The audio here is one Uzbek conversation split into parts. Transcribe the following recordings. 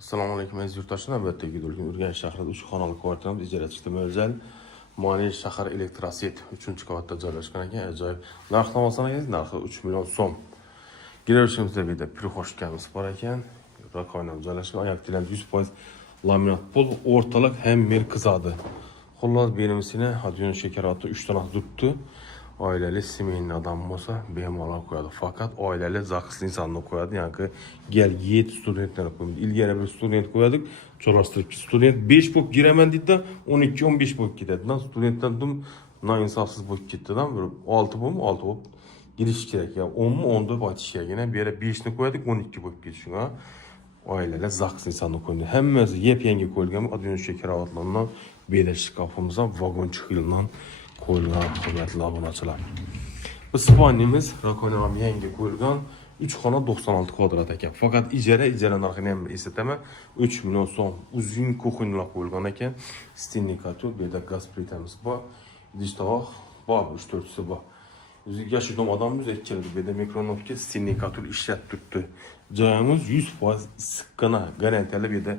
Assalomu alaykum aziz yurtdoshlar. Navbatdagi videoda Urganch shahrida 3 xonali kvartiramiz ijaraga chiqdi. Mo'ljal Monish shahar elektroset 3-qavatda joylashgan ekan. Ajoyib. Narxni olsangiz, narxi 3 million so'm. Girishimizda bitta pirxoshkamiz bor ekan. Rakoynam joylashgan. Oyoq tilan 100% laminat pol, o'rtalik ham merkazadi. Xullas berimizini hadyon shekaratı 3 tane tuttu. Oilali семейный adam bo'lsa bemalol qo'yadi. Faqat oilali zaxisli insonni qo'yadi. Ya'ni gel 7 studentlarni qo'yadi. Ilgari bir student qo'yadik. Cho'rashtirib student 5 bo'lib giraman dedi, 12-15 bo'lib ketadi. Studentdan dum noinsofsiz bo'lib ketdi-dan, 6 bo'lib girish kerak. Ya 10 mi 10 deb aytish kerak. Yana bu yerga 5 ni qo'yadik, 12 bo'lib ketishga. Oilali zaxisli insonni qo'ydi. Hammasi yep-yangi qo'yilgan adyon shekaratlardan beda shkafimizdan vagon chiqilgan qo'yilgan hurmatli obunachilar. Bu spanimiz rakonam yangi qo'yilgan 3 xona 96 kvadrat ekan. Faqat ijara narxini ham eslatama 3 million so'm. Uzun kuxonlar qo'yilgan ekan. Stinli kotel, beda gaz plitamiz bor. Idishtoq bor, 3-4 bor. O'zi yashagan odamimiz keldi. Beda mikronovka stinli kotel ishlat turibdi. Joyimiz 100% issiqqina, garantiyali beda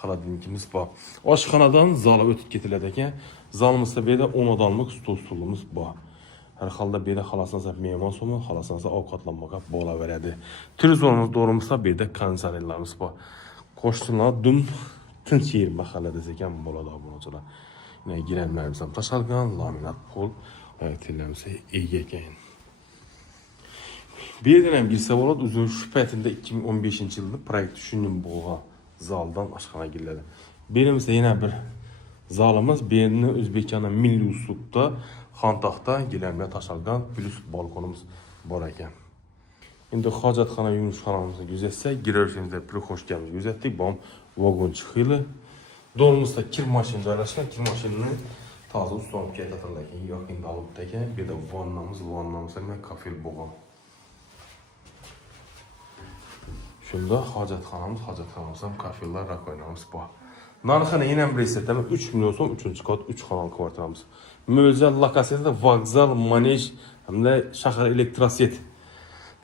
xolodilnikimiz bor. Oshxonadan zalga o'tib ketiladi ekan. Zalimizda beda 10 odamlik stolimiz bor. Har holda beda xalasansa mehmon so'mi, xalasansa ovqatlanmoqqa bo'laveradi. Televizorimiz doğrumizda beda konsertlarimiz bor. Qo'shnilar dum tinch yer mahallada ekan bo'ladi obunachilar. Yine girenlerimiz ham tashalgan, laminat pol, aytilamiz ega ekan. Bu yerdan ham girsa bo'ladi, uzun shu paytida 2015-yilda proyekt tushunib bo'lgan zaldan oshxona giriladi. Berimizda yana bir zalimiz, berni O'zbekistonda milliy uslubda xontaxta gilamga tashalgan plus balkonimiz bor ekan. Endi hojatxona yumushxonamizni kuzatsak, girishimizda pirxoshkamizni kuzatdik, bom vagon chiqili. Do'rimizda kir mashin joylashgan, kir mashinani toza ustanib keltirdilar ekan, yoqinda olibdi ekan. Bu yerda vannamiz ham kafel bo'lgan. Shunda hojatxonamiz ham kafellar, rakoynamiz bor. Narxini yana bir eslatama 3 million so'm 3-qavat 3 xonali kvartiramiz. Mo'ljal lokatsiyasida vokzal, Monish hamda shahar elektroset.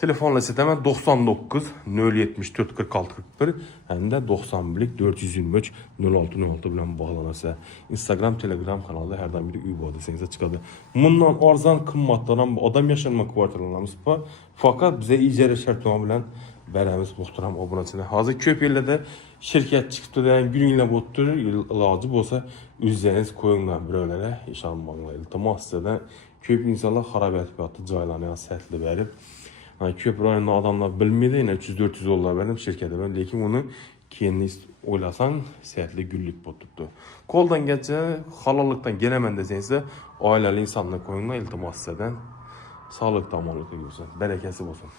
Telefonla eslatama 99 074 46 41 hamda 91 423 06 06 bilan bog'lanasa. Instagram, Telegram kanalida har doim uy bor desangiz chiqadi. Bundan arzon qimmatdan odam yashanma kvartiralarimiz bor. Faqat bize ijara shartnoma bilan beramiz muhtaram obunachilar. Hozir ko'p yerlarda shirkat chiqib turgan güninglar bo'lib turib, iloji bo'lsa o'zingiz qo'yinglar birovlarga ishonmanglar. Iltimos sizdan ko'p insonlar xarob etib joylarni satli berib, ko'p rayonda odamlar bilmaydi, 300-400 dollar berib shirkatga, lekin uni keyin o'ylasang satli gullik bo'lib turibdi. Qo'ldan kelsa halollikdan kelaman desangiz, oilali insonni qo'yinglar, iltimos sizdan sog'lik tomonlik bo'lsin, barakasi bo'lsin.